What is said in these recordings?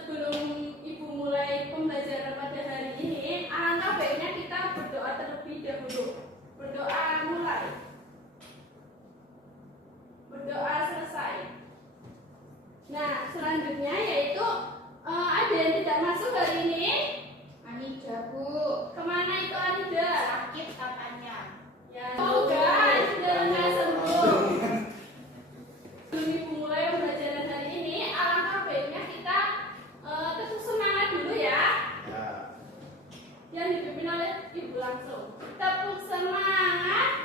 sebelum Ibu mulai pembelajaran pada hari ini, alangkah baiknya kita berdoa terlebih dahulu. Berdoa mulai. Berdoa selesai. Nah, selanjutnya yaitu ada yang tidak masuk hari ini? Anida, Bu. Kemana itu Anida? Sakit katanya. Ya, semoga Anida sembuh. Sebelum Ibu mulai pembelajaran hari ini, alangkah baiknya kita tetap semangat dulu ya. Yang dipimpin oleh Ibu langsung. Tepuk semangat.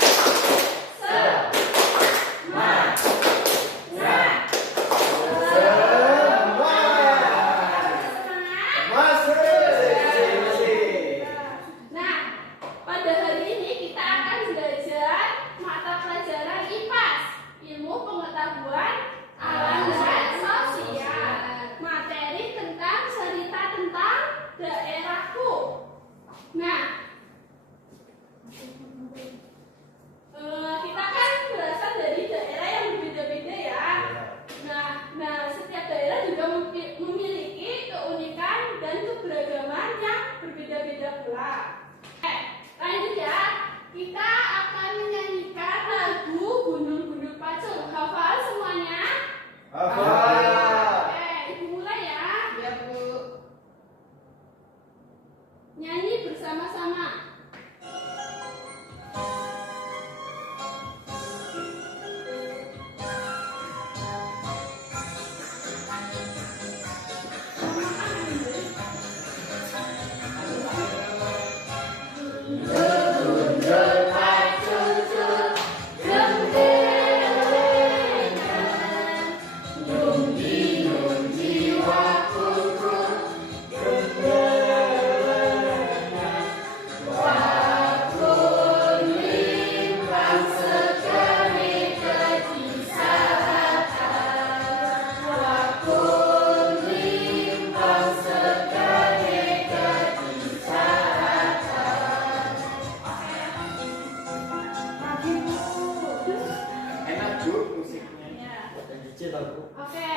Oke,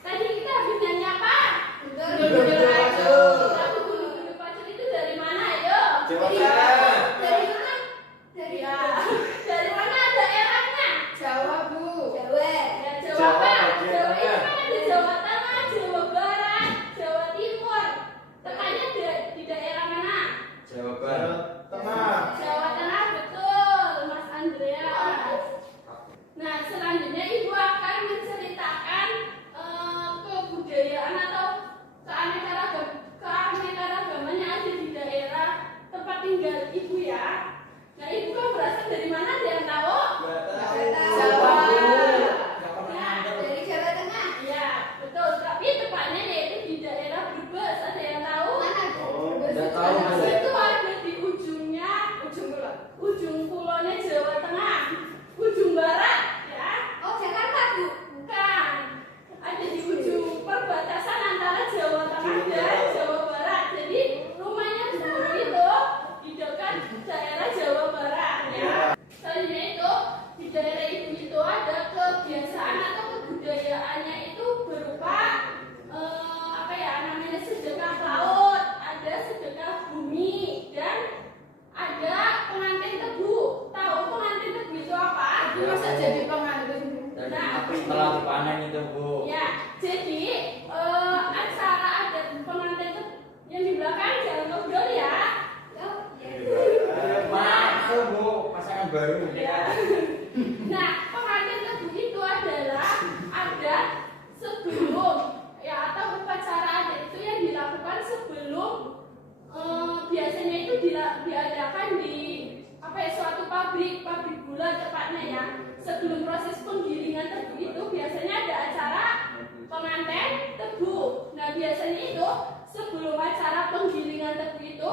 tadi kita habis nyanyi apa? Gunung-gunung pacul. Lagu gunung-gunung pacul itu dari mana, ayo? Dari mana? Dari mana daerahnya? Jawa, Bu. Jawa. Ya, Jawa apa? Jawa itu kan ada Jawa Tengah, Jawa Barat, Jawa Timur. Tekannya di daerah mana? Jawa Barat. Jawa Tengah, betul, Mas Andreas. Nah, selanjutnya Ibu akan menceritakan kebudayaan atau keanekaragaman yang ada di daerah tempat tinggal Ibu ya. Nah, Ibu kan berasal dari mana? Ada yang tahu? Jawa. Ya, Dari Jawa Tengah. ya, betul. Tapi tepatnya yaitu di daerah Brebes. Ada yang tahu? Mana, Bu? Nggak tahu, Bu. Itu ada di ujungnya, ujung pulaunya Jawa Tengah, ujung barat, ya. Oh, Jakarta, Bu. Bukan. Ada di ujung perbatasan antara Jawa Tengah dan Jawa Barat. Jadi rumahnya guru itu di dekat daerah Jawa Barat, ya. Selanjutnya itu di daerah Ibu itu ada kebiasaan atau kebudayaannya itu berupa apa ya namanya sedekah laut, ada sedekah bumi dan ada pengantin tebu. Tahu pengantin tebu itu apa? Masa jadi pengantin? Setelah dipanen itu, Bu. Ya, jadi acara adat pengantin tebu yang di belakang jangan ngobrol ya. Masuk, Bu. Pasangan baru. Ya. Nah, pengantin tebu itu adalah ada sebelum ya atau upacara adat itu yang dilakukan sebelum biasanya itu diadakan di apa ya suatu pabrik gula tepatnya ya. Sebelum proses penggilingan tebu itu biasanya ada acara pengantin tebu. Nah, biasanya itu sebelum acara penggilingan tebu itu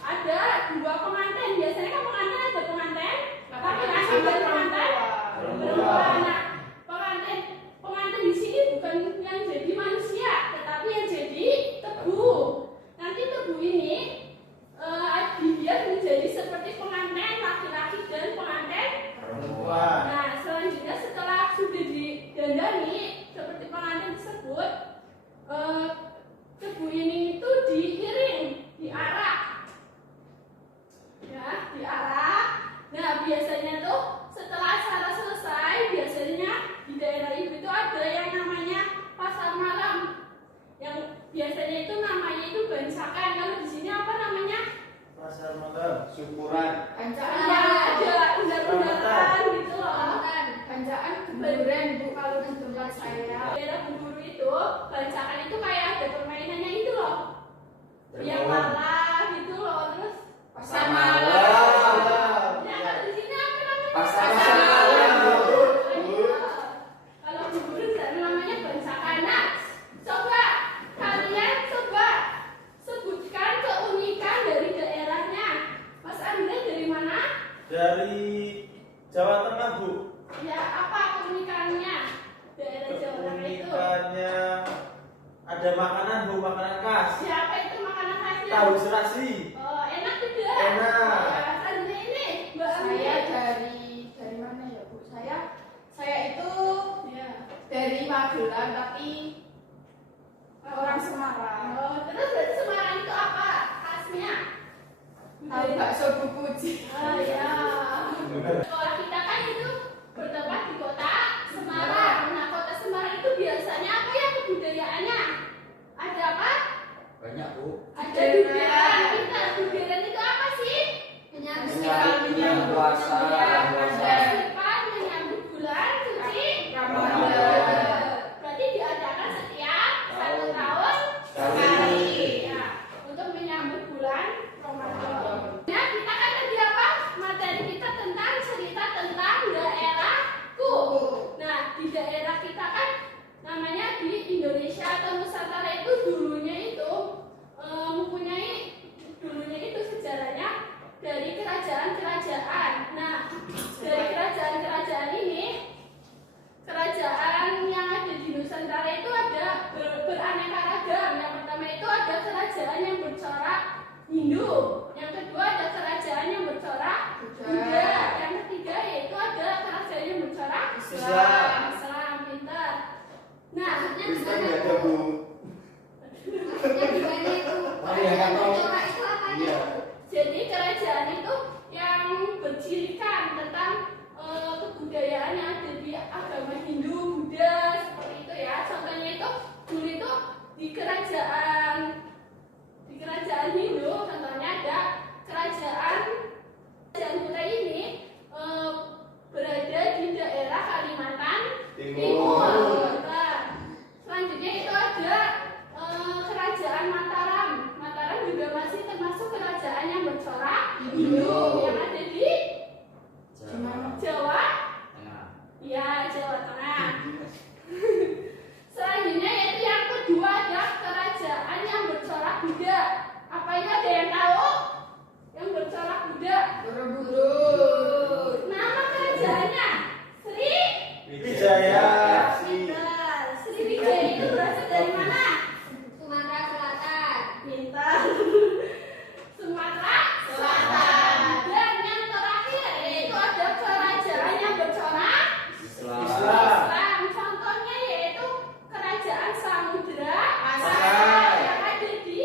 ada dua pengantin. Biasanya kan pengantin ada pengantin laki-laki dan pengantin perempuan. Nah, pengantin di sini bukan yang jadi manusia, tetapi yang jadi tebu. Nanti tebu ini dibiar menjadi seperti pengantin laki-laki dan pengantin perempuan. Nah, selanjutnya setelah sudah didandani seperti pengantin tersebut, bancakan itu kayak ada permainannya itu loh. Yang Bermain. malah gitu loh, terus Pasar malam. malam. ya kalau di sini apa namanya? Pasar Pasar malam. Iya. Kalau di Guru namanya bancakan. Nah, kalian coba sebutkan keunikan dari daerahnya. Mas Andre dari mana? Dari Jawa Tengah, Bu. Ya, apa keunikannya? Daerah Jawa Tengah itu. Keunikannya ada makanan, Bu, makanan khas. Ya, apa itu makanan khasnya? Tahu serasi. Oh, enak tidak? Enak. Ya, Mas Andre ini, Mbak Saya Andre. dari mana ya, Bu? Saya itu Ya. dari Magelang tapi orang Semarang. Oh, terus berarti Semarang itu apa khasnya? Tahu bakso Bu Puji. Oh ya. Sekolah kita kan itu bertempat di kota Semarang. Nah, kota Semarang itu biasanya apa ya kebudayaannya? Ada apa? Banyak, Bu. Ada duderan. Kita duderan itu apa sih? Menyambut puasa, Festival menyambut bulan suci Ramadan. Berarti diadakan setiap 1 tahun sekali. ya, untuk menyambut bulan Ramadan. Nah, kita kan tadi apa? Materi kita tentang cerita tentang daerahku. Nah, di daerah kita kan namanya di Indonesia atau Nusantara itu dulunya itu mempunyai dulunya itu sejarahnya dari kerajaan-kerajaan. Nah, dari kerajaan-kerajaan ini, kerajaan yang ada di Nusantara itu ada beraneka ragam. Yang pertama itu ada kerajaan yang bercorak Hindu, yang kedua ada kerajaan yang bercorak Buddha, yang ketiga yaitu ada kerajaan yang bercorak Islam. Islam, pintar. Nah, Islam nggak ada, Bu. Oh, ya, kan, tahu. Iya. jadi kerajaan itu yang bercirikan tentang kebudayaan yang ada di agama Hindu, Buddha, seperti itu ya. Contohnya itu dulu itu di kerajaan Hindu, contohnya ada kerajaan Buddha ini berada di daerah Kalimantan Timur. Nah, selanjutnya itu ada kerajaan Mataram. Mataram juga masih termasuk kerajaan yang bercorak Hindu yang ada di Jawa. Tengah. Ya, Jawa Tengah. Selanjutnya yaitu yang kedua ada kerajaan yang bercorak Buddha. Apa itu ada yang tahu? Yang bercorak Buddha. Borobudur. Nama kerajaannya Sri Wijaya. Pintar. Sriwijaya itu berasal dari mana? Sumatera Selatan. Pintar. Sumatera Selatan. Dan yang terakhir yaitu ada kerajaan yang bercorak Islam. Islam. Contohnya yaitu kerajaan Samudra Pasai. yang ada di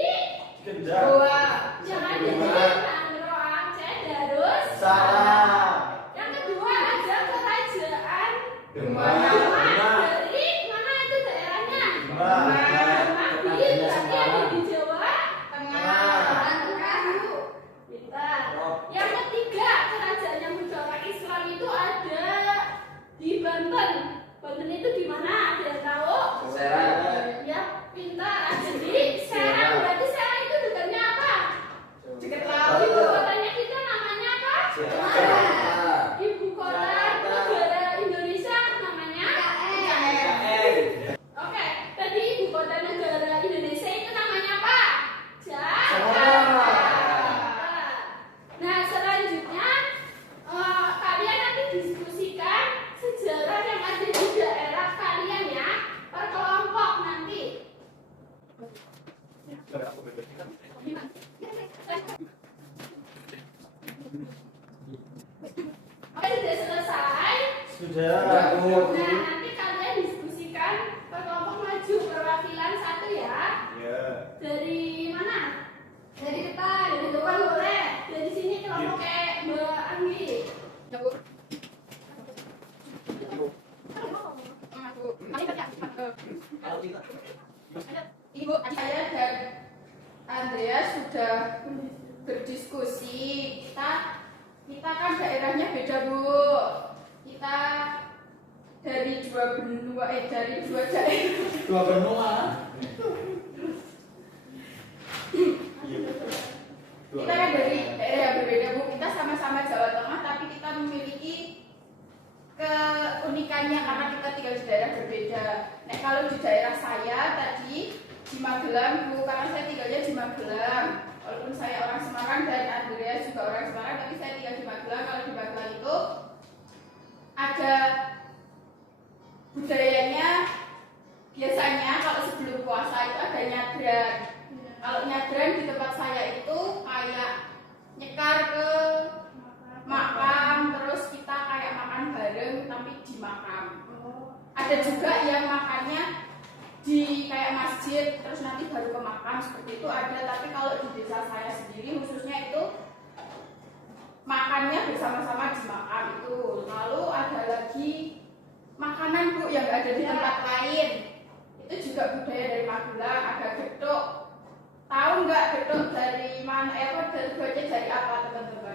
Kendal. Goa. yang ada di Nangro Aceh Salam. Yang kedua ada kerajaan Demak. Dari mana itu daerahnya? Demak. Demak di berarti ada di Jawa. Tengah. Pintar. Yang ketiga kerajaan yang bercorak Islam itu ada di Banten. Banten itu di mana? Ada yang tahu? Serang. Ya, pintar. Ada di Serang. Berarti Serang itu dekatnya apa? Dekat Ibu laut. kotanya kita namanya apa? Jakarta. Ibu kota negara Indonesia namanya? Oke, tadi ibu kota negara Indonesia itu namanya apa? Jakarta. Nah, selanjutnya kalian nanti diskusikan sejarah yang ada di daerah kalian ya, per kelompok nanti. Oke, sudah selesai. Sudah. Nah, nanti kalian diskusikan per kelompok maju perwakilan satu ya. Ya. Dari mana? Dari depan. Dari depan boleh. Dari sini kelompok kayak Mbak Anggi. Ibu, saya dan Andrea sudah berdiskusi. Kita kan daerahnya beda, Bu. Kita dari dua daerah. Dua benua. Kita kan dari daerah yang berbeda Bu, kita sama-sama Jawa Tengah tapi kita memiliki keunikannya karena kita tinggal di daerah berbeda. Nah kalau di daerah saya tadi di Magelang Bu, karena saya tinggalnya di Magelang. Walaupun saya orang Semarang dan Andrea juga orang Semarang, tapi saya tinggal di Magelang. Kalau di Magelang itu ada budayanya, biasanya kalau sebelum puasa itu ada nyadran. Kalau nyadran di tempat saya itu kayak nyekar ke makam, terus kita kayak makan bareng tapi di makam. Ada juga yang makannya di kayak masjid terus nanti baru ke makam, seperti itu ada. Tapi kalau di desa saya sendiri khususnya itu makannya bersama-sama di makam itu. Lalu ada lagi makanan Bu yang nggak ada di tempat lain, itu juga budaya dari Magelang. Ada gedok, tahu nggak gedok dari mana? Gedoknya dari apa teman-teman?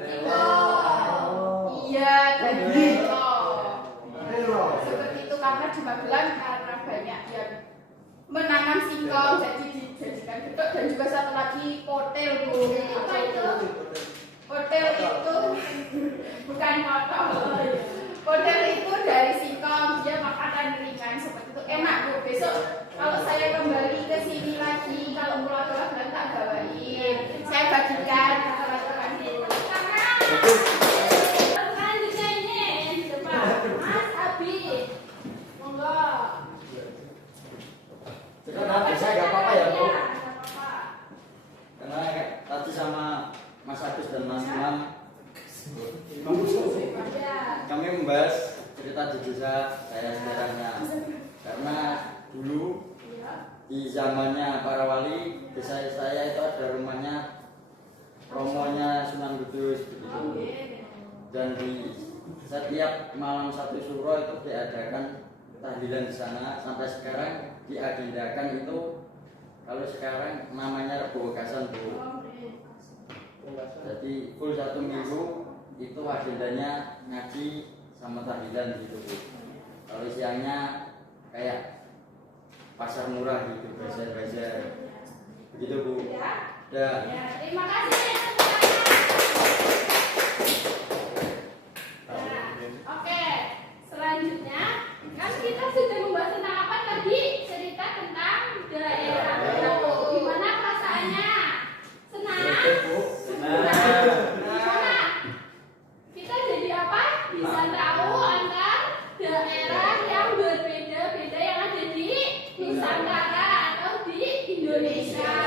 Iya, dari melo. Seperti itu karena di Magelang karena banyak yang menanam singkong jadi dijadikan gedok. Dan juga satu lagi potel Bu. Apa itu? Potel itu bukan potol. Potel itu dari singkong, dia makanan ringan seperti itu, enak Bu. Besok kalau saya kembali ke sini lagi, kalau pulang ke Magelang tak bawain, saya bagikan ke teman-teman Bu. Selanjutnya ini di depan Mas Abi, monggo. Sekarang saya nggak apa-apa ya Bu. Nggak apa-apa. Karena tadi sama Mas Agus dan Mas Imam Ya. kami membahas cerita di desa saya sebenarnya. Karena dulu di zamannya para wali desa saya itu ada rumahnya romonya Sunan Kudus begitu. Dan di setiap malam satu suro itu diadakan tahlilan di sana. Sampai sekarang diagendakan itu, kalau sekarang namanya Rebo Kasan Bu. Jadi full 1 minggu itu agendanya ngaji sama tahlilan gitu Bu. Kalau siangnya kayak pasar murah gitu, bazar-bazar begitu Bu. Ya. Ya, terima kasih. Nah, oke, selanjutnya kan kita sudah membahas tentang apa tadi? Cerita tentang daerah baru. Gimana perasaannya? Senang? Gimana? Kita jadi apa? Bisa tahu antar daerah yang berbeda-beda yang ada di Nusantara atau di Indonesia.